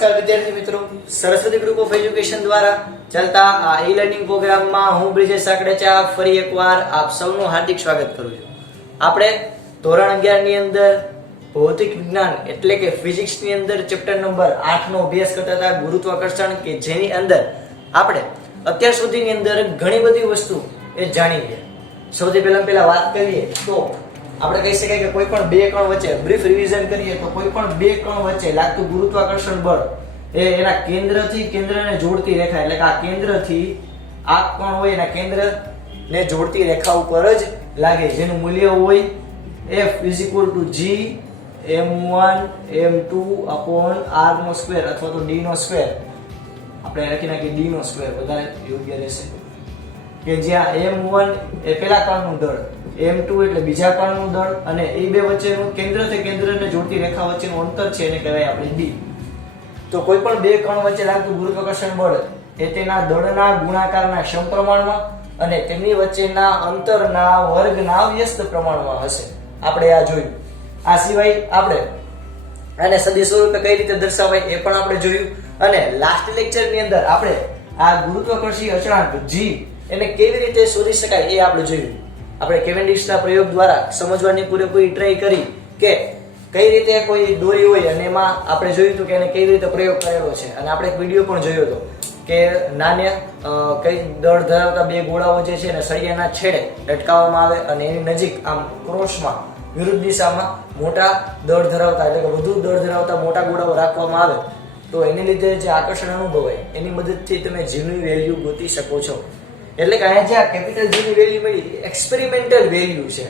નમસ્કાર વિદ્યાર્થી મિત્રો, સરસ્વતી ગ્રુપ ઓફ એજ્યુકેશન દ્વારા ચાલતા આ ઈ લર્નિંગ પ્રોગ્રામમાં હું બ્રિજેશ સાકડેચા ફરી એકવાર આપ સૌનું હાર્દિક સ્વાગત કરું છું. આપણે ધોરણ 11 ની અંદર ભૌતિક વિજ્ઞાન એટલે કે ફિઝિક્સ ની અંદર ચેપ્ટર નંબર 8 નો અભ્યાસ કરતા હતા, ગુરુત્વાકર્ષણ, કે જેની અંદર આપણે અત્યાર સુધીની અંદર ઘણી બધી વસ્તુ એ જાણી ગયા. સૌથી પહેલા વાત કરીએ તો આપણે કહી શકાય કે કોઈ પણ બે કણ વચ્ચે બ્રીફ રિવિઝન કરીએ તો કોઈ પણ બે કણ વચ્ચે લાગતું ગુરુત્વાકર્ષણ બળ એ એના કેન્દ્રથી કેન્દ્રને જોડતી રેખા, એટલે કે આ કેન્દ્રથી આ કણ હોય એના કેન્દ્રને જોડતી રેખા ઉપર જ લાગે, જેનું મૂલ્ય હોય F = G m1 m2 upon r નો સ્ક્વેર અથવા તો d નો સ્ક્વેર. આપણે લખી નાખીએ d નો સ્ક્વેર, વધારે યોગ્ય રહેશે. કે જ્યાં m1 એ પેલા કણનું દળ, m2 એટલે બીજા કણનું દળ, અને એ બે વચ્ચેનું કેન્દ્રથી કેન્દ્રને જોડતી રેખા વચ્ચેનું અંતર છે એને કહેવાય આપણે d. તો કોઈ પણ બે કણ વચ્ચે લાગતું ગુરુત્વાકર્ષણ બળ એ તેના દળના ગુણાકારના સમપ્રમાણમાં અને તેમની વચ્ચેના અંતરના વર્ગના વ્યસ્ત પ્રમાણમાં હશે. આપણે આ જોયું. આ સિવાય આપણે આને સદિશ સ્વરૂપે કઈ રીતે દર્શાવાય એ પણ આપણે જોયું, અને લાસ્ટ લેક્ચરની અંદર આપણે આ ગુરુત્વાકર્ષી અચળાંક g એને કેવી રીતે શોધી શકાય એ આપણે જોયું. આપણે કેવેન્ડિશના પ્રયોગ દ્વારા સમજવાની પૂરેપૂરી ટ્રાય કરી કે કઈ રીતે કોઈ દોરી હોય અને એમાં આપણે જોયું હતું કે એને કેવી રીતે પ્રયોગ કરેલો છે, અને આપણે એક વિડીયો પણ જોયો હતો કે નાના કઈ દળ ધરાવતા બે ગોળાઓ જે છે એને સળિયાના છેડે લટકાવવામાં આવે અને એની નજીક આમ ક્રોસમાં વિરુદ્ધ દિશામાં મોટા દળ ધરાવતા એટલે કે વધુ દળ ધરાવતા મોટા ગોળાઓ રાખવામાં આવે તો એને લીધે જે આકર્ષણ અનુભવાય એની મદદથી તમે જીની વેલ્યુ ગોતી શકો છો. એટલે કે અહીંયા જે આ કેપિટલ G ની વેલ્યુ મળી એક્સપેરિમેન્ટલ વેલ્યુ છે.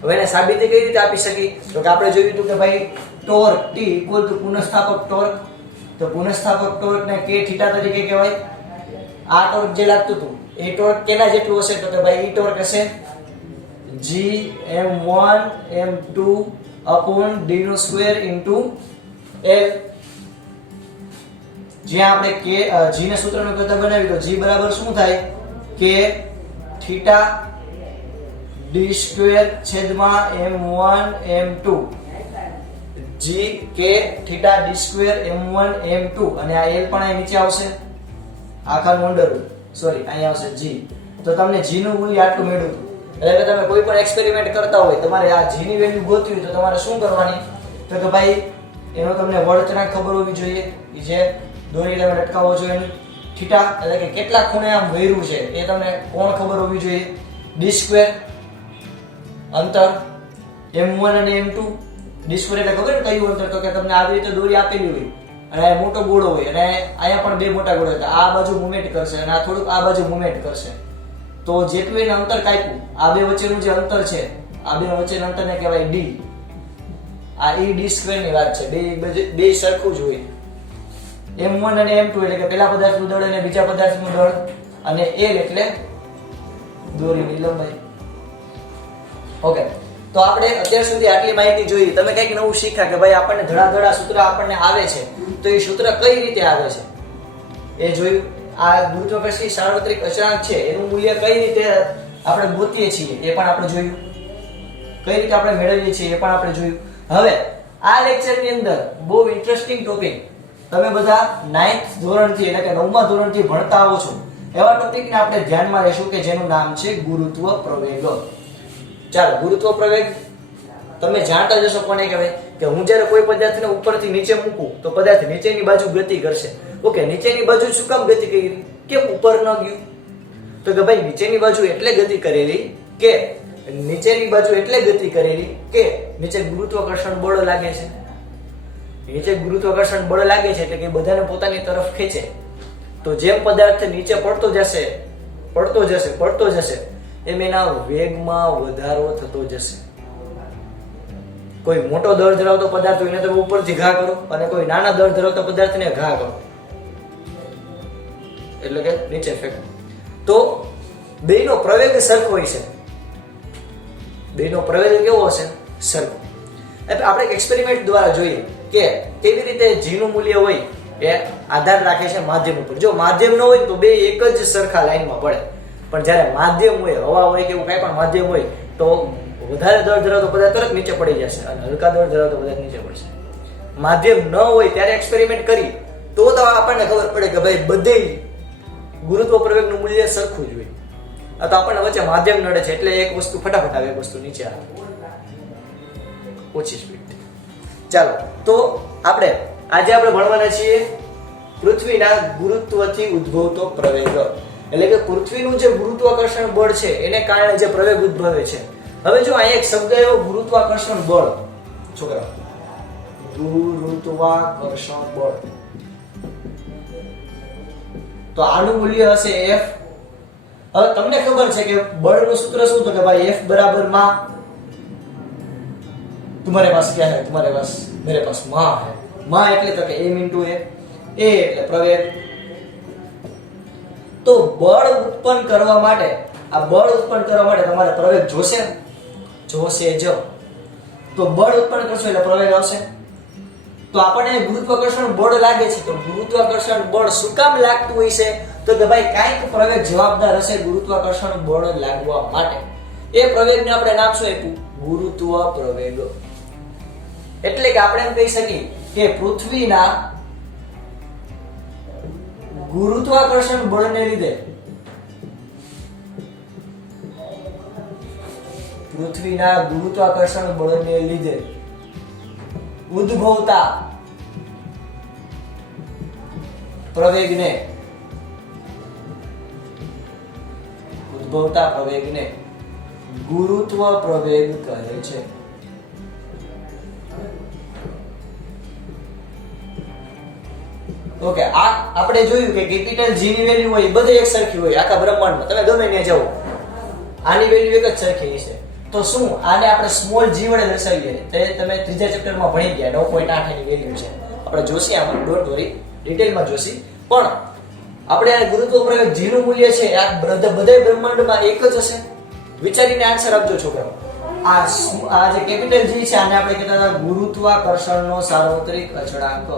હવે એને સાબિતી કઈ રીતે આપી શકી? તો કે આપણે જોયું હતું કે ભાઈ ટોર્ક T = પુનઃસ્થાપક ટોર્ક. તો પુનઃસ્થાપક ટોર્ક ને k થીટા તરીકે કહેવાય. આ ટોર્ક જે લાગતું હતું એ ટોર્ક કેના જેટલું હશે? તો કે ભાઈ ઈ ટોર્ક હશે G m1 m2 upon d નો સ્ક્વેર into l. જ્યાં આપણે k g ના સૂત્રનો કરતા બનાવી તો g બરાબર શું થાય કે થીટા d સ્ક્વેર છેદમાં m1 m2 g k theta d square m1 m2, અને આ l પણ અહીં નીચે આવશે આખાનું અંડર રૂટ, સોરી અહીં આવશે g. તો તમને g નું મૂલ્ય આટલું મળ્યું હતું. એટલે તમે કોઈ પણ એક્સપેરિમેન્ટ કરતા હોય તમારે આ g ની વેલ્યુ ગોતવી હોય તો તમારે શું કરવાની? તો કે ભાઈ એનો તમને વળતણાંક ખબર હોવી જોઈએ, જે દોરી તમે લટકાવો છો એની થીટા એટલે કે કેટલા ખૂણે આમ વહેરું છે એ તમને કોણ ખબર હોવી જોઈએ, d સ્ક્વેર અંતર m1 અને m2. d સ્ક્વેર એટલે ખબર ને કયું અંતર? તો કે તમને આવી રીતે દોરી આપેલી હોય અને આ મોટો ગોળો હોય અને અહીંયા પણ બે મોટા ગોળા હોય, આ બાજુ મૂવમેન્ટ કરશે અને આ થોડુંક આ બાજુ મૂવમેન્ટ કરશે. તો જેટલું એને અંતર કાપ્યું, આ બે વચ્ચેનું જે અંતર છે, આ બે વચ્ચેનું અંતરને કહેવાય d. આ e d સ્ક્વેર ની વાત છે, બે સરખું જ હોય. m1 અને m2 એટલે કે પેલા પદાર્થનું દળ અને બીજા પદાર્થનું દળ, અને l એટલે દોરીની લંબાઈ. ઓકે, તો આપણે અત્યાર સુધી આટલી માહિતી જોઈ. તમે કંઈક નવું શીખ્યા કે ભાઈ આપણને ધડાધડા સૂત્ર આપણને આવે છે, તો એ સૂત્ર કઈ રીતે આવે છે એ જોયું. આ ગુરુત્વાકર્ષી સાર્વત્રિક અચળાંક છે એનું મૂલ્ય કઈ રીતે આપણે ગોતીએ છીએ એ પણ આપણે જોયું, કઈ રીતે આપણે મેળવીએ છીએ એ પણ આપણે જોયું. હવે આ લેક્ચરની અંદર બહુ ઇન્ટરેસ્ટિંગ ટોપિક, તમે બધા 9th ધોરણથી એટલે કે 9મા ધોરણથી ભણતા આવો છો એવા ટોપિકને આપણે ધ્યાનમાં લેશું કે જેનું નામ છે ગુરુત્વ પ્રવેગ. ચાલો, ગુરુત્વ પ્રવેગ તમે જાણતા જશો કોને કહેવાય કે હું જ્યારે કોઈ પદાર્થને ઉપરથી નીચે મૂકું તો પદાર્થ નીચેની બાજુ ગતિ કરશે. ઓકે, નીચેની બાજુ શું કામ ગતિ કરી? કેમ ઉપર ન ગયું? તો કે ભાઈ નીચેની બાજુ એટલે ગતિ કરેલી કે નીચે ગુરુત્વાકર્ષણ બળ લાગે છે. નીચે ગુરુત્વાકર્ષણ બળ લાગે છે એટલે કે બધાને પોતાની તરફ ખેંચે. તો જેમ પદાર્થ નીચે પડતો જશે એમ એના વેગમાં વધારો થતો જશે. કોઈ મોટો દળ ધરાવતો પદાર્થ હોય એને તમે ઉપરથી ઘા કરો, અને કોઈ નાના દળ ધરાવતો પદાર્થને ઘા કરો એટલે કે નીચે ફેંકો. તો બેનો પ્રવેગ સરખો હોય છે. બેનો પ્રવેગ કેવો હશે? સરખો. આપણે એક એક્સપેરિમેન્ટ દ્વારા જોઈએ કે કેવી રીતે g નું મૂલ્ય હોય એ આધાર રાખે છે માધ્યમ ઉપર. જો માધ્યમ ન હોય તો બે એક જ સરખા લાઈનમાં પડે, પણ જ્યારે માધ્યમ હોય, હવા હોય કે એવું કઈ પણ માધ્યમ હોય તો વધારે દળ ધરાવતો પદાર્થ તરત નીચે પડી જશે અને હલકા દળ ધરાવતો પદાર્થ નીચે પડશે. માધ્યમ ન હોય ત્યારે એક્સપેરિમેન્ટ કરી તો આપણને ખબર પડે કે ભાઈ બધે ગુરુત્વ પ્રવેગનું મૂલ્ય સરખું જ હોય. આ તો આપણને વચ્ચે માધ્યમ નડે છે એટલે એક વસ્તુ ફટાફટ આવે, એક વસ્તુ નીચે આવે, ઓછી સ્પીડ. ચાલો તો આજે આપણે ભણવાના છીએ પૃથ્વીના ગુરુત્વથી ઉદ્ભવતો પ્રવેગ, એટલે કે પૃથ્વીનું જે ગુરુત્વાકર્ષણ બળ છે એને કારણે જે પ્રવેગ ઉદ્ભવે છે. હવે જો અહીંયા એક શબ્દ એવો ગુરુત્વાકર્ષણ બળ, છોકરા, ગુરુત્વાકર્ષણ બળ, તો આનું મૂલ્ય હશે F. હવે તમને ખબર છે કે બળનું સૂત્ર શું, તો કે ભાઈ F बराबर માં, तुम्हारे पास क्या है, तुम्हारे पास, मेरे पास मां है. मां એટલે તો કે m * a, a એટલે પ્રવેગ. તો બળ ઉત્પન્ન કરવા માટે તમારે પ્રવેગ જોશે જ. તો બળ ઉત્પન્ન કરશો એટલે પ્રવેગ આવશે. તો આપણને ગુરુત્વાકર્ષણ બળ લાગે છે, તો ગુરુત્વાકર્ષણ બળ શું કામ લાગતું હોય છે, તો કે ભાઈ કાંઈક પ્રવેગ જવાબદાર હશે ગુરુત્વાકર્ષણ બળ લાગવા માટે. એ પ્રવેગને આપણે નામ શું આપ્યું, ગુરુત્વ પ્રવેગ. એટલે કે આપણે એમ કહી શકીએ કે પૃથ્વીના ગુરુત્વાકર્ષણ બળને લીધે ઉદ્ભવતા પ્રવેગને ગુરુત્વ પ્રવેગ કહે છે. ઓકે, આ આપણે જોયું કે કેપિટલ G ની વેલ્યુ હોય બધે એક સરખી હોય આખા બ્રહ્માંડમાં, તમે ગમે ત્યાં જાઓ આની વેલ્યુ એક જ સરખી છે. તો શું આને આપણે સ્મોલ g વડે દર્શાવીએ? તે તમે ત્રીજા ચેપ્ટરમાં ભણી ગયા, 9.8 એની વેલ્યુ છે. આપણે જોશી આમાં, ડોન્ટ વરી, ડિટેલમાં જોશી. પણ આપણે આ ગુરુત્વ પ્રવેગ g નું મૂલ્ય છે આ બધા બ્રહ્માંડમાં એક જ હશે. વિચારીને આન્સર આપજો છોકરાઓ. આ જે કેપિટલ G છે આને આપણે કહેતા હતા ગુરુત્વાકર્ષણનો સાર્વત્રિક અચળાંક.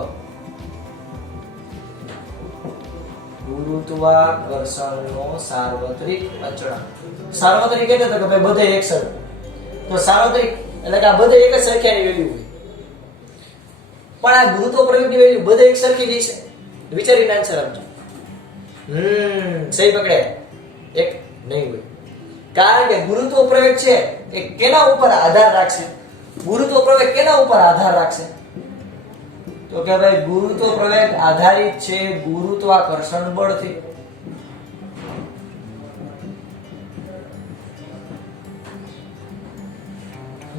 ગુરુત્વાકર્ષણનો સાર્વત્રિક અચળાંક. સાર્વત્રિક એટલે તો કે ભાઈ બધે એક સરખું. તો સાર્વત્રિક એટલે કે આ બધે એક જ સરખી વેલ્યુ હોય. પણ આ ગુરુત્વ પ્રવેગની વેલ્યુ બધે એક સરખી જ છે. વિચારીને આન્સર આપજો. સહી પકડે? એક નહીં હોય. કારણ કે ગુરુત્વ પ્રવેગ છે એ કેના ઉપર આધાર રાખશે? ગુરુત્વ પ્રવેગ કેના ઉપર આધાર રાખશે? તો કે ભાઈ ગુરુત્વ પ્રવેગ આધારિત છે ગુરુત્વાકર્ષણ બળથી.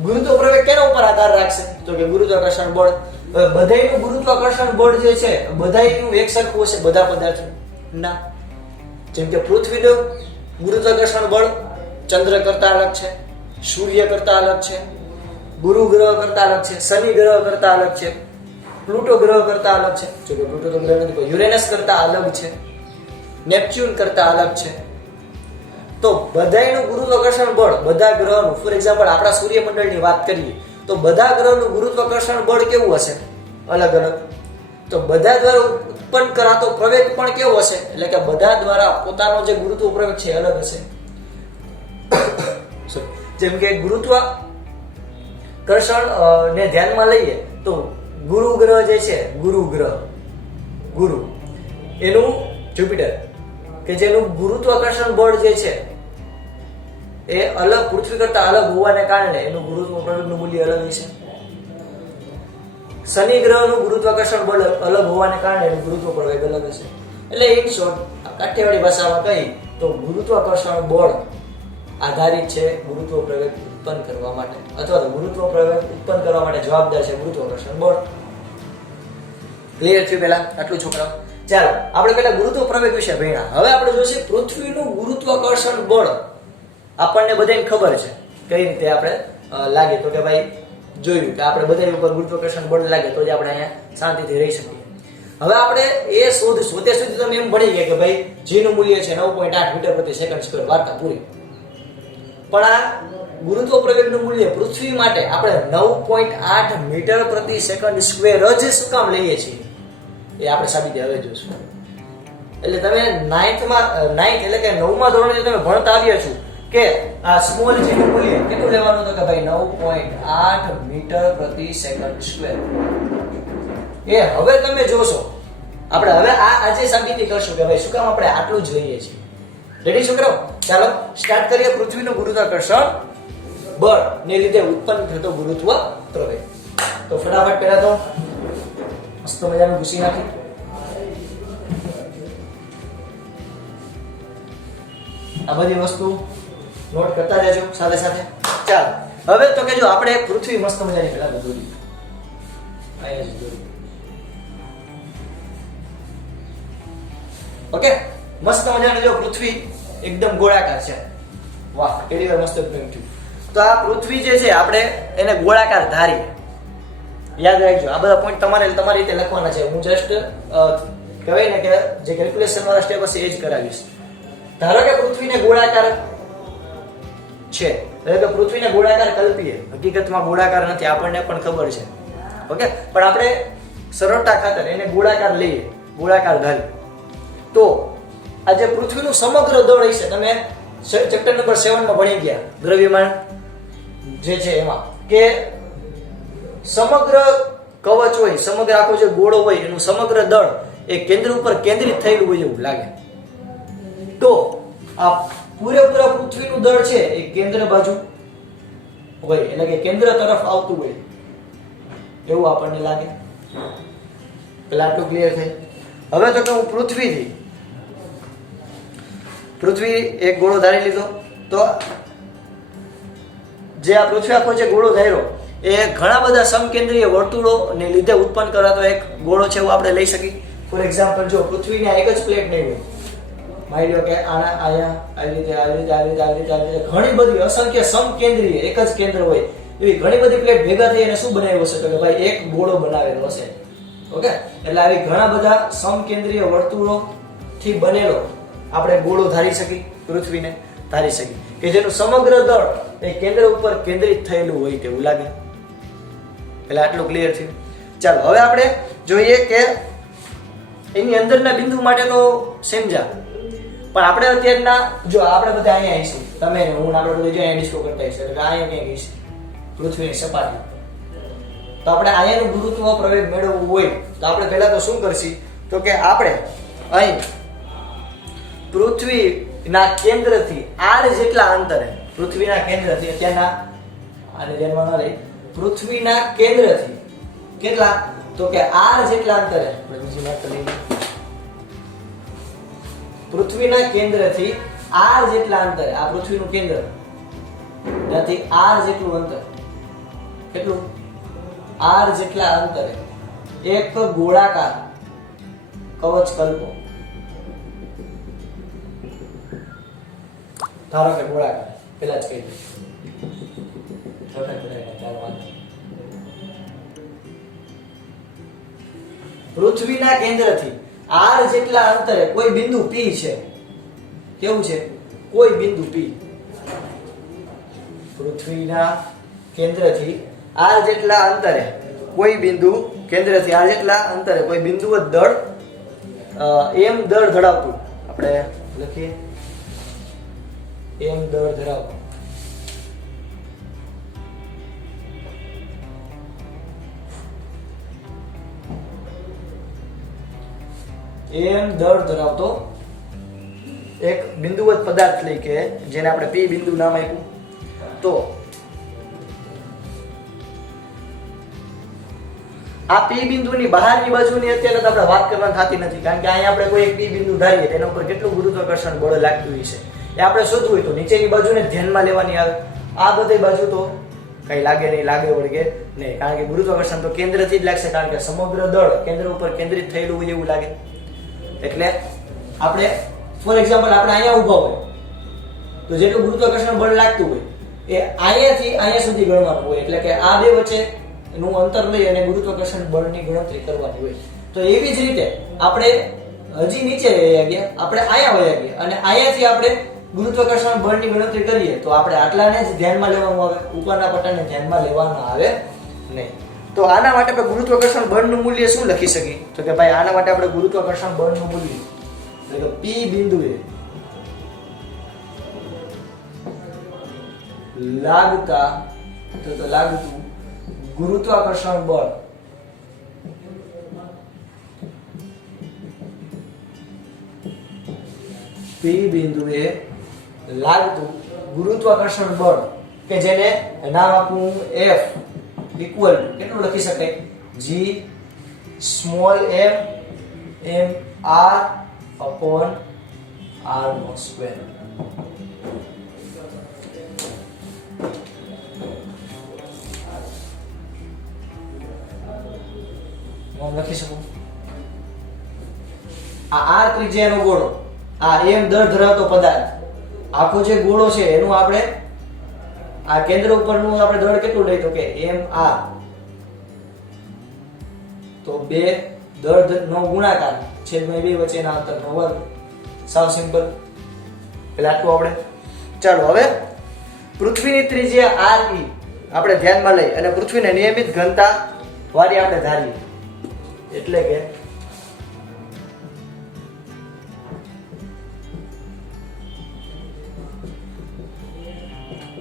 ગુરુત્વ પ્રવેગ કેના ઉપર આધાર રાખશે? તો કે ગુરુત્વાકર્ષણ બળ. બધાયનું ગુરુત્વાકર્ષણ બળ જે છે બધાયનું એક સરખું હશે બધા પદાર્થો? ના. જેમ કે પૃથ્વીનું ગુરુત્વાકર્ષણ બળ ચંદ્ર કરતા અલગ છે, સૂર્ય કરતા અલગ છે, ગુરુ ગ્રહ કરતા અલગ છે, શનિ ગ્રહ કરતા અલગ છે, પ્લુટો ગ્રહ કરતા અલગ છે. જો કે પ્લુટો તો ગ્રહ નથી, પણ યુરેનસ કરતા અલગ છે, નેપચ્યુન કરતા અલગ છે. તો બધાયનું ગુરુત્વાકર્ષણ બળ બધા ગ્રહોનું, ફોર એક્ઝામ્પલ આપણા સૂર્યમંડળની વાત કરીએ તો બધા ગ્રહોનું ગુરુત્વાકર્ષણ બળ કેવું હશે? અલગ અલગ. તો બધા દ્વારા ઉત્પન્ન કરાતો પ્રવેગ પણ કેવો હશે? એટલે કે બધા દ્વારા પોતાનો જે ગુરુત્વ પ્રવેગ છે અલગ હશે. જેમ કે ગુરુત્વાકર્ષણ ને ધ્યાનમાં લઈએ તો ગુરુ ગ્રહ જે છે, ગુરુ એનું જ્યુપિટર કે જેનું ગુરુત્વાકર્ષણ બળ જે છે એ અલગ, પૃથ્વી કરતા અલગ હોવાને કારણે એનું ગુરુત્વ પ્રવેગનું મૂલ્ય અલગ હશે. શનિ ગ્રહનું ગુરુત્વાકર્ષણ બળ અલગ હોવાને કારણે એનું ગુરુત્વ પ્રવેગ અલગ હશે. એટલે ઇન શોર્ટ કાઠિયાવાડી ભાષામાં કહી તો ગુરુત્વાકર્ષણ બળ આધારિત છે ગુરુત્વ પ્રવેગ ઉત્પન્ન કરવા માટે, અથવા તો ગુરુત્વ પ્રવેગ ઉત્પન્ન કરવા માટે જવાબદાર છે ગુરુત્વાકર્ષણ બળ. ક્લિયર થયું પહેલા આટલું છોકરાઓ? ચાલો આપણે પહેલા ગુરુત્વ પ્રવેગ વિશે ભણ્યા. હવે આપણે જોશે પૃથ્વીનું ગુરુત્વાકર્ષણ બળ. આપણને બધાને ખબર છે કઈ રીતે આપણે લાગે, તો કે ભાઈ જોયું કે આપણે બધા ઉપર ગુરુત્વાકર્ષણ બળ લાગે તો જ આપણે અહીંયા શાંતિથી રહી શકીએ. હવે આપણે એ શોધીશું. અત્યાર સુધી તમે એમ ભણી ગયા કે ભાઈ g નું મૂલ્ય છે 9.8 મીટર પ્રતિ સેકન્ડ સ્ક્વેર, વાર્તા પૂરી. પણ આ ગુરુત્વ પ્રવેગનું મૂલ્ય પૃથ્વી માટે આપણે 9.8 મીટર પ્રતિ સેકન્ડ સ્ક્વેર જ શું કામ લઈએ છીએ એ આપણે સાબિતી હવે જોઈશું. એટલે તમે 9th એટલે કે 9મા ધોરણે તમે ભણતા આવ્યા છો કે આ સ્મોલ g નું મૂલ્ય કેટલું લેવાનું? તો કે ભાઈ 9.8 મીટર પ્રતિ સેકન્ડ સ્ક્વેર. એ હવે તમે જોશો આપણે હવે આ આજે સાબિતી કરશું કે ભાઈ શું કામ આપણે આટલું જ લઈએ છીએ. રેડી છોકરાઓ? ચાલો સ્ટાર્ટ કરીએ. પૃથ્વીનું ગુરુત્વાકર્ષણ બળ ને લીધે ઉત્પન્ન થતો ગુરુત્વ પ્રવેગ. તો ફટાફટ પહેલા તો મસ્ત મજાનું ઘૂસી નાખી. આ બધી વસ્તુ નોટ કરતા રહેજો સાથે સાથે. ચાલો હવે તો કે જો આપણે પૃથ્વી મસ્ત મજાની પેલા દોરી અહીંયા જ દોરી. ઓકે, મસ્ત મજાનું જો પૃથ્વી એકદમ ગોળાકાર છે. વાહ, કેટલી વાર મસ્ત પ્રેમ થયું. તો આ પૃથ્વી જે છે આપણે એને ગોળાકાર ધારી યાદ રાખજો. આ બધા પોઈન્ટ તમારી રીતે લખવાના છે. હું જસ્ટ કહેવાય ને કે જે કેલ્ક્યુલેશન વાળા સ્ટેપ હશે એ જ કરાવીશ. ધારો કે પૃથ્વીને ગોળાકાર છે, એટલે કે પૃથ્વીને ગોળાકાર કલ્પીએ. હકીકતમાં ગોળાકાર નથી, આપણને પણ ખબર છે. ઓકે, પણ આપણે સરળતા ખાતર એને ગોળાકાર લઈએ, ગોળાકાર ધારી. તો આ જે પૃથ્વીનું સમગ્ર દળ હશે, તમે ચેપ્ટર નંબર 7 માં ભણી ગયા દ્રવ્યમાન જે છે એમાં, કે સમગ્ર કવચ હોય, સમગ્ર આખો જે ગોળો હોય એનું સમગ્ર દળ એ કેન્દ્ર ઉપર કેન્દ્રિત થયેલું હોય એવું લાગે. તો આ પૂરેપૂરા પૃથ્વીનું દળ છે એ કેન્દ્ર બાજુ હોય, એટલે કે કેન્દ્ર તરફ આવતું હોય એવું આપણને લાગે. પેલા આટલું ક્લિયર થઈ. હવે તો કે હું પૃથ્વી એક ગોળો ધારી લીધો. તો જે આ પૃથ્વી આખો જે ગોળો ધાર્યો એ ઘણા બધા સમકેન્દ્રીય વર્તુળો ને લીધે ઉત્પન્ન કરાતો એક ગોળો છે એવું આપણે લઈ શકીએ. ફોર એક્ઝામ્પલ, જો પૃથ્વીને એક જ પ્લેટ નહીં હોય, માની લો કે આના અહીંયા આવી રીતે ઘણી બધી અસંખ્ય સમકેન્દ્રીય એક જ કેન્દ્ર હોય એવી ઘણી બધી પ્લેટ ભેગા થઈ અને શું બનાવ્યું હશે તો કે ભાઈ એક ગોળો બનાવેલો હશે. ઓકે, એટલે આવી ઘણા બધા સમકેન્દ્રીય વર્તુળો થી બનેલો આપણે ગોળો ધારી શકીએ, પૃથ્વીને ધારી શકીએ કે જેનું સમગ્ર દળ એ કેન્દ્ર ઉપર કેન્દ્રિત થયેલું હોય તેવું લાગે. એટલે આટલું ક્લિયર થયું. ચાલો હવે આપણે જોઈએ કે એની અંદરના બિંદુ માટે તો સમજા, પણ આપણે અત્યારના જો આપણે બધા અહીંયા આવીશું, તમે હું આપણે બધા જો અહીંયા ડિસ્કો કરતા હશે એટલે અહીંયા ક્યાં ગઈશું પૃથ્વીની સપાટી. તો આપણે અહીંયાનું ગુરુત્વ પ્રવેગ મેળવવું હોય તો આપણે પહેલા તો શું કરશી તો કે આપણે અહીં પૃથ્વીના કેન્દ્રથી r જેટલા અંતરે, પૃથ્વીના કેન્દ્રથી અત્યારના આને ધ્યાનમાં ન લઈ, પૃથ્વીના કેન્દ્રથી કેટલા તો કે r જેટલા અંતરે, પૃથ્વીના કેન્દ્રથી r જેટલા અંતરે, આ પૃથ્વીનું કેન્દ્ર ત્યાંથી r જેટલું અંતર, કેટલું r જેટલા અંતરે એક ગોળાકાર કવચ કલ્પો. ધારો કે ગોળાકાર, પેલા જ કહી દઉં પૃથ્વીના કેન્દ્રથી r જેટલા અંતરે કોઈ બિંદુ p છે. કેવું છે? કોઈ બિંદુ p. પૃથ્વીના કેન્દ્રથી r જેટલા અંતરે કોઈ બિંદુ, કેન્દ્રથી r જેટલા અંતરે કોઈ બિંદુવત દળ m દળ ધરાવતું, આપણે લખીએ m દળ ધરાવતું m દળ ધરાવતો એક બિંદુવત પદાર્થ લઈ કે જેને આપણે p બિંદુ નામ આપ્યું. તો આ p બિંદુની બહારની બાજુની અત્યારે તો આપણે વાત કરવાની થતી નથી, કારણ કે અહીંયા આપણે કોઈ એક p બિંદુ ધારીએ તેના ઉપર કેટલું ગુરુત્વાકર્ષણ બળ લાગતું હોય છે એ આપણે શોધવું હોય તો નીચેની બાજુને ધ્યાનમાં લેવાની આવે. આ બધી બાજુ તો કઈ લાગે નહીં, લાગે વળગે નહીં, કારણ કે ગુરુત્વાકર્ષણ તો કેન્દ્રથી જ લાગશે, કારણ કે સમગ્ર દળ કેન્દ્ર ઉપર કેન્દ્રિત થયેલું હોય એવું લાગે. એટલે આપણે ફોર એક્ઝામ્પલ આપણે અહીંયા ઊભા હોય તો જેટલું ગુરુત્વાકર્ષણ બળ લાગતું હોય એ અહીંયાથી અહીંયા સુધી ગણવાનું હોય, એટલે કે આ બે વચ્ચે નું અંતર લઈ અને ગુરુત્વાકર્ષણ બળની ગણતરી કરવાની હોય. તો એવી જ રીતે આપણે હજી નીચે વયા ગયા, આપણે અહીંયા વયા ગયા અને અહીંયાથી આપણે ગુરુત્વાકર્ષણ બળની ગણતરી કરીએ તો આપણે આટલાને જ ધ્યાનમાં લેવાનું આવે, ઉપરના પટ્ટાને ધ્યાનમાં લેવાનું આવે નહીં. તો આના માટે આપણે ગુરુત્વાકર્ષણ બળનું મૂલ્ય શું લખી શકીએ તો કે ભાઈ આના માટે આપણે ગુરુત્વાકર્ષણ બળનું મૂલ્ય એટલે કે p બિંદુએ લાગતું ગુરુત્વાકર્ષણ બળ પી બિંદુએ લાગતું ગુરુત્વાકર્ષણ બળ કે જેને નામ આપું F ઇક્વલ કેટલું લખી શકાય G small m m r upon r નો સ્ક્વેર. હું લખી શકું આ r ત્રિજ્યાનો ગોળો, આ m દર ધરાવતો પદાર્થ, આખો જે ગોળો છે એનું આપણે આ કેન્દ્ર ઉપરનું આપણે દળ કેટલું લઈ તો કે mr, તો બે દળ નો ગુણાકાર છેદમાં બે વચ્ચેના અંતરનો વર્ગ. સાવ સિમ્પલ. પેલા આટલું આપણે. ચાલો હવે પૃથ્વીની ત્રિજ્યા re આપણે ધ્યાનમાં લઈ અને પૃથ્વીને નિયમિત ઘનતા વાળી આપણે ધારીએ. એટલે કે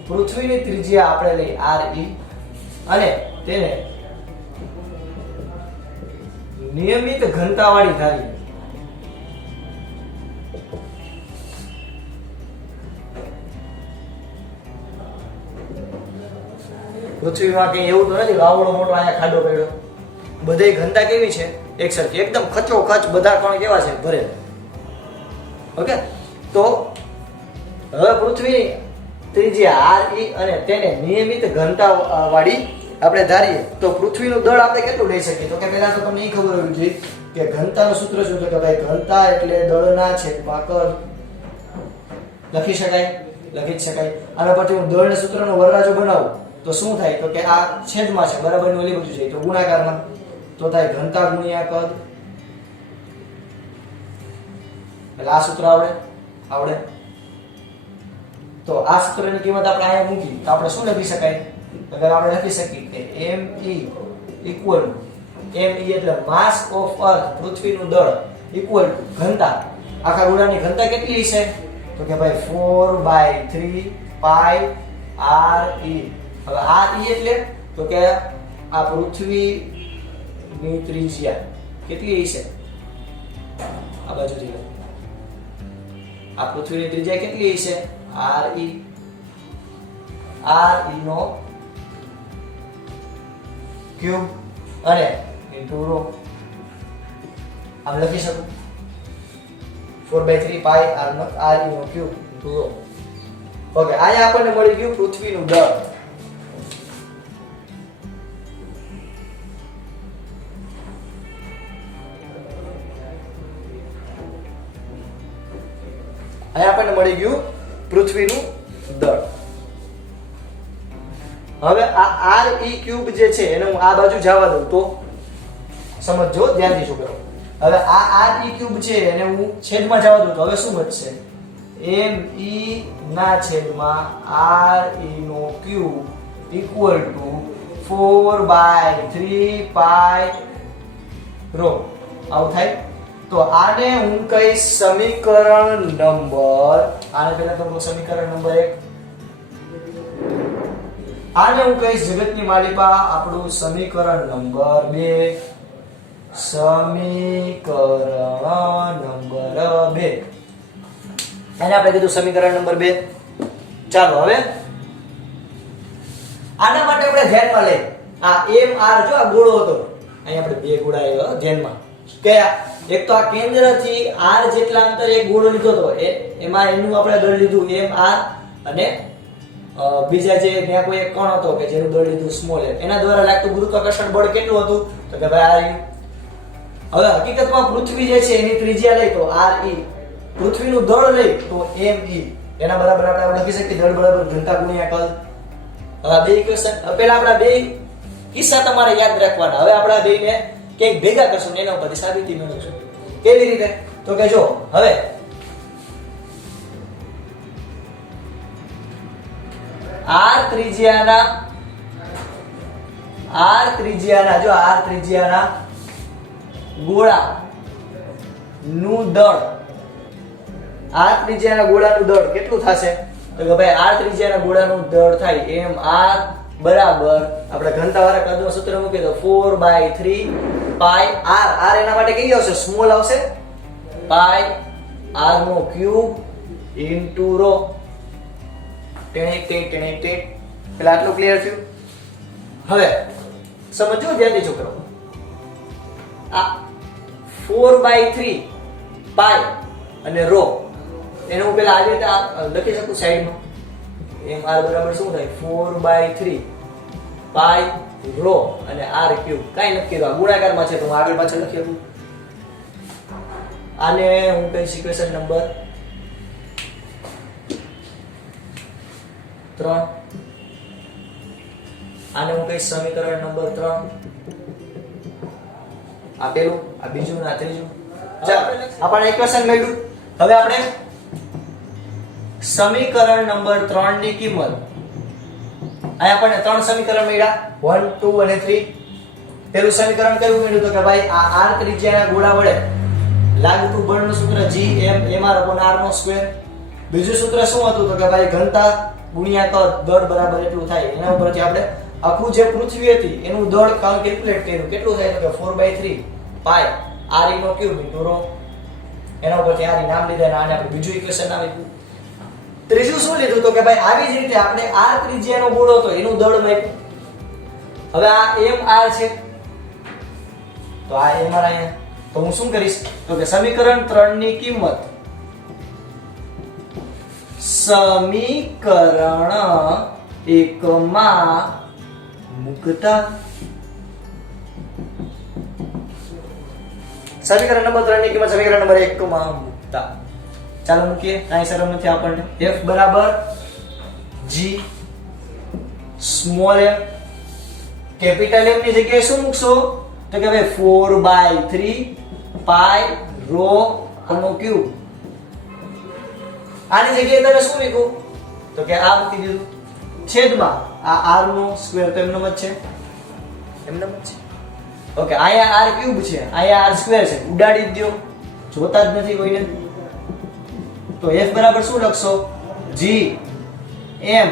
પૃથ્વીની ત્રિજ્યા આપણે લઈ re અને તેને નિયમિત ઘનતા વાળી ધારીએ. પૃથ્વીમાં કઈ એવું તો નથી આવડો મોટો અહીંયા ખાડો પડ્યો. બધે ઘનતા કેવી છે એક સરખી, એકદમ ખચોખચ બધા કણ કેવા છે ભરે. ઓકે, તો હવે પૃથ્વી ત્રિજ્યા re અને તેને નિયમિત ઘનતા વાળી આપણે ધારીએ તો પૃથ્વીનું દળ આપણે કેટલું લઈ શકીએ તો કે પહેલા તો તમને એ ખબર હોવી જોઈએ કે ઘનતાનું સૂત્ર શું છે કે ભાઈ ઘનતા એટલે દળના છેદમાં કદ. લખી શકાય, લખી જ શકાય. આના પરથી હું દળના સૂત્રનો વરરાજો બનાવું તો શું થાય તો કે આ છેદમાં છે બરાબર ને ઓલી બાજુ જાય તો ગુણાકારમાં, તો થાય ઘનતા ગુણ્યા કદ. એટલે આ સૂત્ર આવડે. તો આ સૂત્રની કિંમત આપણે અહીંયા મૂકી તો આપણે શું લખી શકાય તો આપણે લખી શકીએ કે me ઇક્વલ me એટલે માસ ઓફ અર્થ પૃથ્વીનું દળ ઇક્વલ ટુ ઘનતા. આખા ગોળાની ઘનતા કેટલી છે તો કે ભાઈ 4/3 પાઈ re. હવે re એટલે તો કે આ પૃથ્વીની ત્રિજ્યા કેટલી છે આ બાજુથી આ પૃથ્વીની ત્રિજ્યા કેટલી છે re નો ક્યુબ અને ઇન્ટુ રો. આમ લખી શકું 4/3 પાઈ re નો ક્યુબ ઇન્ટુ રો. ઓકે, અહીંયા આપણને મળી ગયું પૃથ્વીનું દળ. અહીંયા આપણને મળી ગયું પૃથ્વીનું દળ. હવે આ re ક્યુબ જે છે એને હું આ બાજુ જવા દઉં તો સમજો ધ્યાનથી શું કરો. હવે આ re ક્યુબ છે એને હું છેદમાં જવા દઉં તો હવે શું વધશે me ના છેદમાં re નો cube equal to 4/3 pi rho. આવું થાય. તો આને હું કહીશ સમીકરણ નંબર, આને પહેલા તો સમીકરણ નંબર 1, આને હું કહીશ જગતની માલિકા આપણું સમીકરણ નંબર 2. સમીકરણ નંબર 2 એને આપણે કીધું સમીકરણ નંબર 2. ચાલો હવે આના માટે આપણે ધ્યાનમાં લઈએ આ mr જો આ ગોળો હતો, અહીંયા આપણે બે ગોળા આવ્યા ધ્યાનમાં. કયા? એક તો આ કેન્દ્રથી r જેટલા અંતરે એક ગોળો લીધો તો એમાં એનું આપણે દળ લીધું mr અને બીજા જે ત્યાં કોઈ એક કણ હતો કે જેનું દળ લીધું સ્મોલ m. એના દ્વારા લાગતું ગુરુત્વાકર્ષણ બળ કેટલું હતું તો કે ભાઈ r. હવે હકીકતમાં પૃથ્વી જે છે એની ત્રિજ્યા લઈ તો re, પૃથ્વીનું દળ લઈ તો me, એના બરાબર આપણે લખી શકીએ દળ બરાબર ઘનતા ગુણ્યા કદ. હવે બે ઇક્વેશન પહેલા આપણા બે કિસ્સા તમારે યાદ રાખવાના. હવે આપણા બેને કંઈક ભેગા કરશું એના ઉપરથી સાબિતી મેળવશું. કેવી રીતે તો કે જો હવે r ત્રિજ્યાના ગોળા નું દળ, r ત્રિજ્યાના ગોળાનું દળ કેટલું થશે તો કે ભાઈ r ત્રિજ્યાના ગોળાનું દળ થાય mr બરાબર આપણે ઘનતા વાળા કદનું સૂત્ર મૂકીએ તો 4/3 પાઈ r. r એના માટે કઈ આવશે સ્મોલ આવશે પાઈ r નો ક્યુબ ઇન્ટુ રો ટેણે પેલા આટલું ક્લિયર થયું. હવે સમજો ધ્યાનથી છોકરો, આ 4/3 પાઈ અને રો એને હું પેલા આવી રીતે લખી શકું સાઈડમાં. એમ r બરાબર શું થાય 4/3 પાઈ રો અને r ક્યુબ. કાઈ નથી કીધું, ગુણાકારમાં છે તો હું આગળ પાછળ લખી શકું. આને હું કહીશ ઇક્વેશન નંબર 3. આને હું કહીશ સમીકરણ નંબર 3. આ પેલું, આ બીજું, આ ત્રીજું. ચાલો આપણે ઇક્વેશન મેળવ્યું. હવે આપણે સમીકરણ નંબર 3 ની કિંમત, અહીંયા આપણને 3 સમીકરણ મળ્યા, 1 2 અને 3. પેલું સમીકરણ કયું મળ્યું તો કે ભાઈ આ r ત્રિજ્યાના ગોળા વડે લાગતું બળનું સૂત્ર G m mr/r². બીજું સૂત્ર શું હતું તો કે ભાઈ ઘનતા ગુણ્યા કદ દળ બરાબર એટલું થાય. એના ઉપરથી આપણે આખું જે પૃથ્વી હતી એનું દળ કેલ્ક્યુલેટ કર્યું. કેટલું થાય તો કે 4/3 પાઈ r નો ક્યુબ ઇન્ટુ રો. એના ઉપરથી r નામ લીધા અને આને આપણે બીજું ઇક્વેશન આવી ગયું. ત્રીજું શું લીધું તો કે ભાઈ આવી જ રીતે આપણે r ત્રિજ્યાનો ગોળો હતો એનું દળ માપ્યું. હવે આ mr છે તો આ mr અહીંયા, તો હું શું કરીશ તો કે સમીકરણ 3 ની કિંમત સમીકરણ 1 માં મૂકતા, સમીકરણ નંબર 3 ની કિંમત સમીકરણ નંબર 1 માં મૂકતા. ચાલો મૂકીએ, કાંઈ શરમ નથી આપણને. f બરાબર g small m, capital m ની જગ્યાએ શું મૂકશો તો કે ભાઈ 4/3 પાઈ રો નો ક્યુબ. આની જગ્યાએ તમે શું મૂક્યું તો કે આ મૂકી દીધું છેદમાં આ r નો સ્ક્વેર, તો એમનો જ છે. ઓકે, અહીંયા r ક્યુબ છે, અહીંયા r સ્ક્વેર છે, ઉડાડી જ દો, જોતા જ નથી કોઈને. તો f બરાબર શું લખશો g m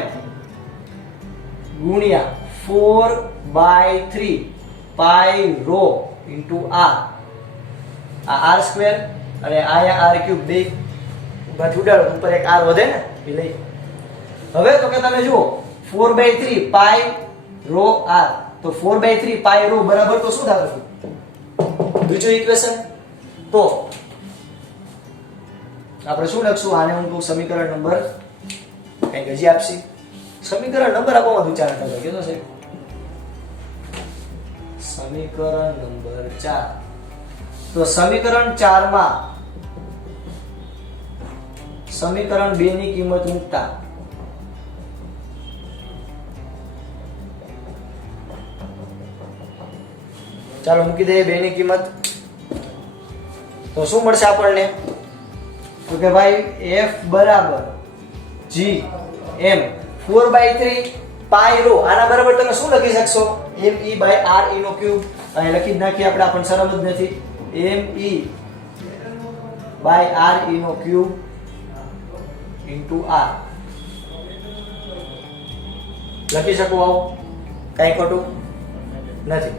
ગુણ્યા 4/3 પાઈ રો ઇન્ટુ r. આ r સ્ક્વેર અને અહીંયા r ક્યુબ બે બાજુ ઉડાડો, ઉપર એક r વધે ને એ લઈ. હવે તો કે તમે જુઓ 4/3 પાઈ રો r, તો 4/3 પાઈ રો બરાબર તો શું થશે બીજું ઇક્વેશન. તો આપણે શું લખશું, આને હું કહું સમીકરણ નંબર કંઈક હજી આપશે. સમીકરણ નંબર આપવામાં વિચાર કરજો કેટલો છે. સમીકરણ નંબર 4. તો સમીકરણ 4 માં સમીકરણ 2 ની કિંમત મૂકતા ચાલો મૂકી દઈએ 2 ની કિંમત. તો શું મળશે આપણને તો કે ભાઈ f બરાબર g m 4/3 પાઈ રો. આના બરાબર તમે શું લખી શકશો me/r e નો ક્યુબ. અહીં લખી જ નાખીએ આપણે, આપણને શરમ જ નથી. me/r e નો ક્યુબ ઇન્ટુ r લખી શકો. આવો કઈ ખોટું નથી.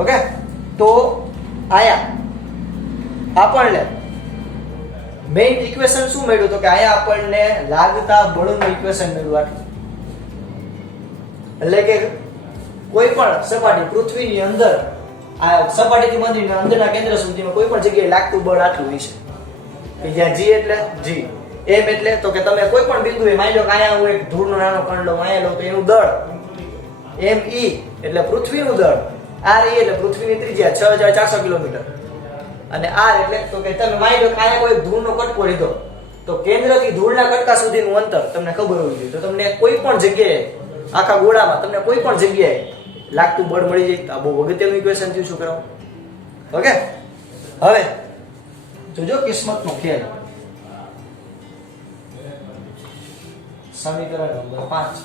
ઓકે, તો આયા આપણને મેઈન ઇક્વેશન શું મળ્યું તો કે આયા આપણને લાગતા બળનું ઇક્વેશન મળ્યું. આટલું એટલે કે કોઈ પણ સપાટી પૃથ્વીની અંદર આ સપાટીથી માંડીને અંદરના કેન્દ્ર સુધીમાં કોઈ પણ જગ્યાએ લાગતું બળ આટલું હોય છે કે જ્યાં g એટલે g, m એટલે તો કે તમે કોઈ પણ બિંદુએ માની લો કે અહીંયા હું એક ધૂળનો નાનો કણ લઉં, અહીંયા લઉં, તો એનું દળ me એટલે પૃથ્વીનું દળ, r એટલે પૃથ્વીની ત્રિજ્યા 6400 કિલોમીટર, અને r એટલે તો કે તમે માની લો કે અહીંયા કોઈ ધૂળનો કટકો લીધો તો કેન્દ્રથી ધૂળના કટકા સુધીનું અંતર તમને ખબર હોવી જોઈએ. તો તમને કોઈ પણ જગ્યાએ આખા ગોળામાં તમને કોઈ પણ જગ્યાએ લાગતું બળ મળી જાય. તો આ બહુ અગત્યનું ઇક્વેશન થયું શું કરાવું. ઓકે, હવે જોજો કિસ્મતનો ખેલ. સમીકરણ નંબર 5.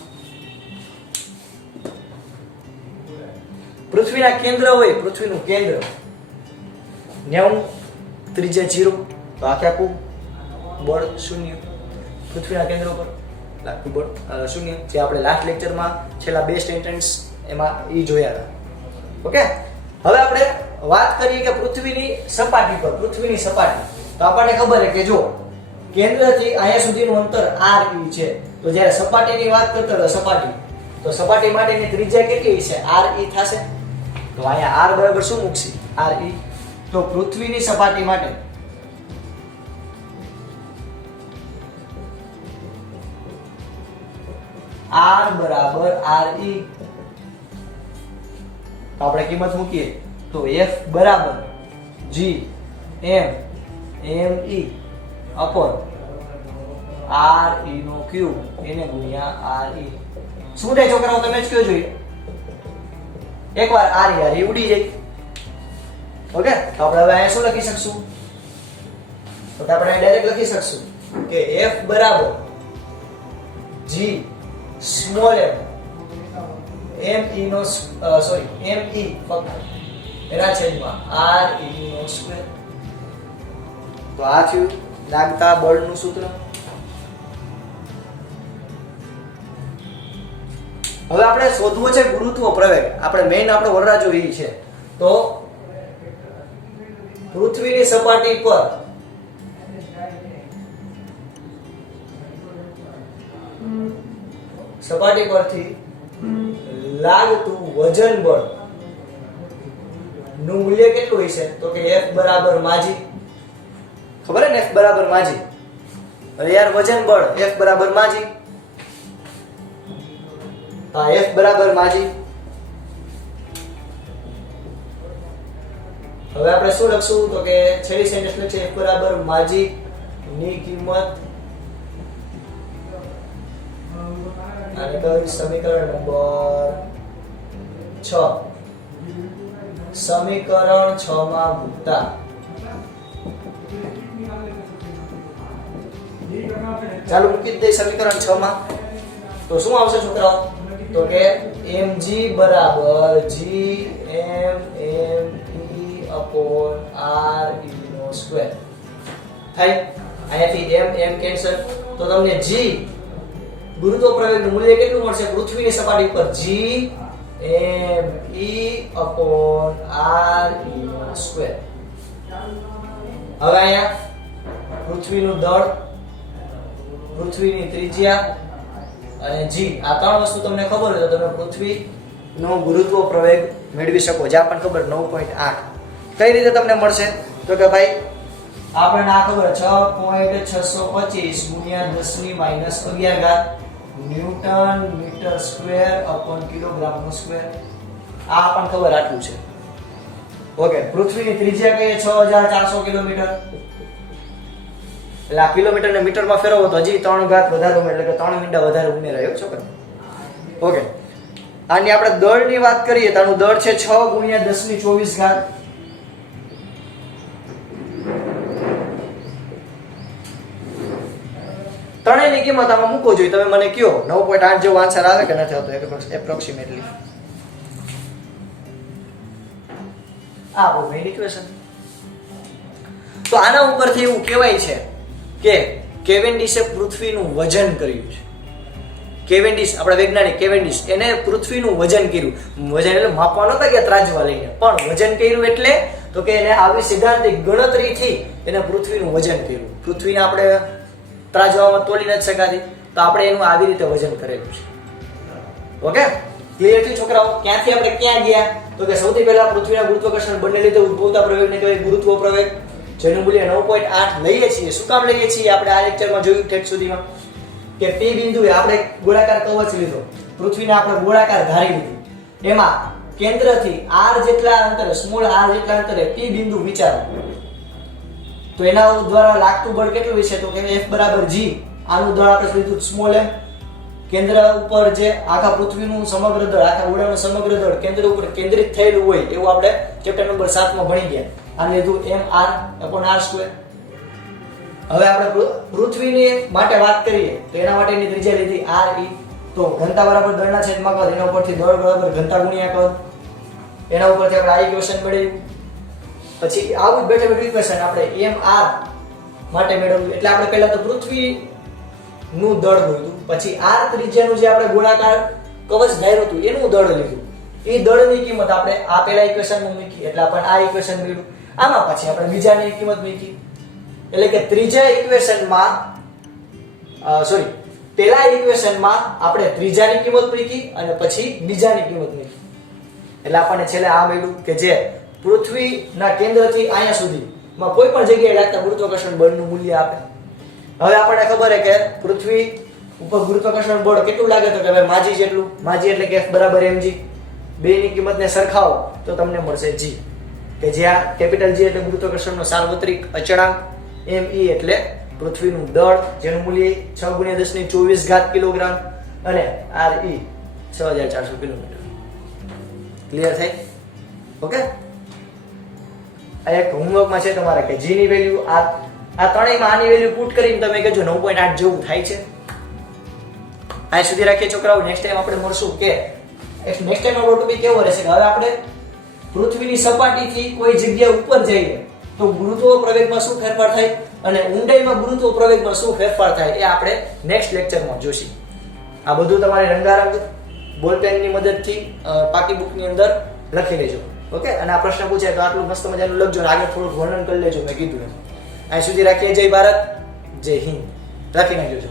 પૃથ્વીના કેન્દ્ર હોય, પૃથ્વીનું કેન્દ્ર 90, ત્રિજ્યા 0, તો આખે આખું બળ 0. પૃથ્વીના કેન્દ્ર ઉપર લાગતું બળ 0, જે આપણે લાસ્ટ લેક્ચરમાં છેલ્લા 2 સ્ટેટમેન્ટ્સ એમાં ઈ જોયા હતા. ઓકે, હવે આપણે વાત કરીએ કે પૃથ્વીની સપાટી પર, પૃથ્વીની સપાટી તો આપણને ખબર છે કે જો કેન્દ્રથી અહીંયા સુધીનું અંતર re છે. તો જ્યારે સપાટીની વાત કરતા હતા સપાટી, તો સપાટી માટેની ત્રિજ્યા કેટલી છે? re થશે. તો અહીંયા r બરાબર શું મૂકશી? re. તો પૃથ્વીની સપાટી માટે r બરાબર re. તો આપણે કિંમત મૂકીએ તો f બરાબર g m me upon re નો ક્યુબ એને ગુણ્યા re. શું થાય છોકરાઓ, તમે જ કયો જોઈએ. એકવાર re ઉડી જાય. ઓકે, તો આપણે હવે અહીંયા શું લખી શકશું? તો આપણે ડાયરેક્ટ લખી શકશું કે f બરાબર g સ્મોલ m me નો સોરી me ફક્ત એના છેદમાં re નો સ્ક્વેર. તો આ થયું લાગતા બળનું સૂત્ર. હવે આપણે શોધવો છે ગુરુત્વ પ્રવેગ. આપણે મેઈન આપણો વરરાજો એ છે. તો પૃથ્વીની સપાટી પર સપાટી પરથી લાગતું વજન બળ નું મૂલ્ય કેટલું હોય છે? તો કે F બરાબર માજી. ખબર ને, F બરાબર માજી. અરે યાર, વજન બળ F બરાબર માજી. હા, F બરાબર માજી. હવે આપણે શું લખશું? તો કે છેલ્લી સેન્ટેન્સ લખશે F બરાબર માજી ની કિંમત અને કઈ સમીકરણ નંબર 6. સમીકરણ 6 માં મૂકતા ચાલો મૂકી દે સમીકરણ 6 માં. તો શું આવશે છોકરાઓ? તો કે mg બરાબર g m e upon re નો સ્ક્વેર થાય. અહીંયાથી m કેન્સલ. તો તમને g ગુરુત્વ પ્રવેગનું મૂલ્ય કેટલું મળશે? પૃથ્વીની સપાટી પર g m e upon re નો સ્ક્વેર. હવે અહીંયા પૃથ્વીનું દળ, પૃથ્વીની ત્રિજ્યા અને g, આ ત્રણ વસ્તુ તમને ખબર હોય તો તમે પૃથ્વીનો ગુરુત્વ પ્રવેગ મેળવી શકો. જ્યાં પણ ખબર 9.8. કઈ રીતે તમને મળશે? તો કે ભાઈ આપણને આ ખબર 6.625 ગુણ્યા 10⁻11 newton metre square upon kilogram નો સ્ક્વેર. આ પણ ખબર આટલું છે. ઓકે, પૃથ્વીની ત્રિજ્યા કહીએ 6400 કિલોમીટર. એટલે આ કિલોમીટર ને મીટરમાં ફેરવો તો હજી 3 ઘાત વધારે ઉમેર, એટલે કે 3 મીંડા વધારે ઉમેરાયો છે. ઓકે, આની આપણે દળની વાત કરીએ તો આનું દળ છે 6 ગુણ્યા 10⁻24. ત્રણેયની કિંમત આમાં મૂકો જોઈએ. તમે મને કયો 9.8 જેવો આન્સર આવે કે નથી આવતો એપ્રોક્સિમેટલી? આ બહુ મેઇન ઇક્વેશન. તો આના ઉપરથી એવું કહેવાય છે કે કેવેન્ડિશે પૃથ્વીનું વજન કર્યું છે. કેવેન્ડિશ, આપણા વૈજ્ઞાનિક કેવેન્ડિશ, એને પૃથ્વીનું વજન કર્યું. વજન એટલે માપવા નતા ગયા ત્રાજવા લઈને, પણ વજન કર્યું એટલે તો કે એને આવી સિદ્ધાંતિક ગણતરીથી એને પૃથ્વીનું વજન કર્યું. પૃથ્વીને આપણે ત્રાજવામાં તોલી નથી શકાતી, તો આપણે એનું આવી રીતે વજન કરેલું છે. ઓકે, ક્લિયર છે છોકરાઓ? ક્યાંથી આપણે ક્યાં ગયા? તો કે સૌથી પહેલા પૃથ્વીના ગુરુત્વાકર્ષણ બળને લીધે ઉદ્ભવતા પ્રવેગને કહેવાય ગુરુત્વ પ્રવેગ, જેનું મૂલ્ય 9.8 લઈએ છીએ. શું કામ લઈએ છીએ? આપણે આ લેક્ચરમાં જોયું ઠેક સુધીમાં કે P બિંદુએ આપણે ગોળાકાર કવચ લીધો, પૃથ્વીને આપણે ગોળાકાર ધારી લીધી. એમાં કેન્દ્રથી r જેટલા અંતરે, સ્મોલ r જેટલા અંતરે P બિંદુ વિચારો. તો એના દ્વારા લાગતું બળ કેટલું છે? તો કે F બરાબર g. આનું દળ આપણે લીધું સ્મોલ m. કેન્દ્ર ઉપર જે આખા પૃથ્વીનું સમગ્ર દળ, આખા ગોળાનું સમગ્ર દળ કેન્દ્ર ઉપર કેન્દ્રિત થયેલું હોય એવું આપણે ચેપ્ટર નંબર 7 માં ભણી ગયા. આને લીધું mr/r². હવે આપણે પૃથ્વીની માટે વાત કરીએ તો એના માટેની ત્રિજ્યા લીધી re. તો ઘનતા બરાબર દળના છેદમાં કદ, એના ઉપરથી દળ બરાબર ઘનતા ગુણ્યા કદ, એના ઉપરથી આપણે આ ઇક્વેશન મેળવ્યું. પછી આવું જ બેઠે બેઠું ઇક્વેશન આપણે mr માટે મેળવ્યું. એટલે આપણે પહેલા તો પૃથ્વી નું દળ લીધું, પછી r ત્રિજ્યાનું જે આપણે ગોળાકાર કવચ ધાર્યું હતું એનું દળ લીધું. એ દળની કિંમત આપણે આ પહેલા ઇક્વેશનમાં મૂકી, એટલે આપણે આ ઇક્વેશન મેળવ્યું. આમાં પછી આપણે બીજાની કિંમત મૂકી. એટલે કે ત્રીજા ઇક્વેશનમાં સોરી પહેલા ઇક્વેશનમાં આપણે ત્રીજાની કિંમત મૂકી અને પછી બીજાની કિંમત મૂકી, એટલે આપણને છેલ્લે આ મળ્યું કે જે પૃથ્વીના કેન્દ્રથી અહીંયા સુધીમાં કોઈ પણ જગ્યાએ લાગતા ગુરુત્વાકર્ષણ બળનું મૂલ્ય આપે. હવે આપણને ખબર છે કે પૃથ્વી ઉપર ગુરુત્વાકર્ષણ બળ કેટલું લાગે તો કે ભાઈ માજી જેટલું. માજી એટલે કે F બરાબર mg. બેની કિંમતને સરખાવો તો તમને મળશે g, કે જ્યાં કેપિટલ G એટલે ગુરુત્વાકર્ષણનો સાર્વત્રિક અચળાંક, me એટલે પૃથ્વીનું દળ જેનું મૂલ્ય 6 × 10⁴ કિલોગ્રામ અને re 6400 કિલોમીટર. ક્લિયર થાય? ઓકે. આ એક હોમવર્કમાં છે તમારે કે g ની વેલ્યુ આ ત્રણેયમાં આની વેલ્યુ પુટ કરીને તમે કહેજો 9.8 જેવું થાય છે. આ સુધી રાખીએ છોકરાઓ. નેક્સ્ટ ટાઈમ આપણે મળશું કે નેક્સ્ટ ટાઈમ આપણો ટોપિક કેવો રહેશે કે હવે આપણે પૃથ્વીની સપાટીથી કોઈ જગ્યા ઉપર જઈએ તો ગુરુત્વ પ્રવેગમાં શું ફેરફાર થાય અને ઊંડાઈમાં ગુરુત્વ પ્રવેગમાં શું ફેરફાર થાય એ આપણે નેક્સ્ટ લેક્ચરમાં જોઈશું. આ બધું તમારે રંગારંગ બોલપેનની મદદથી પાકી બુકની અંદર લખી લેજો. ઓકે. અને આ પ્રશ્ન પૂછાય તો આટલું મસ્ત મજાનું લખજો અને આગળ થોડુંક વર્ણન કરી લેજો. મેં કીધું અહીં સુધી રાખીએ. જય ભારત, જય હિન્દ. રાખી નાખજો.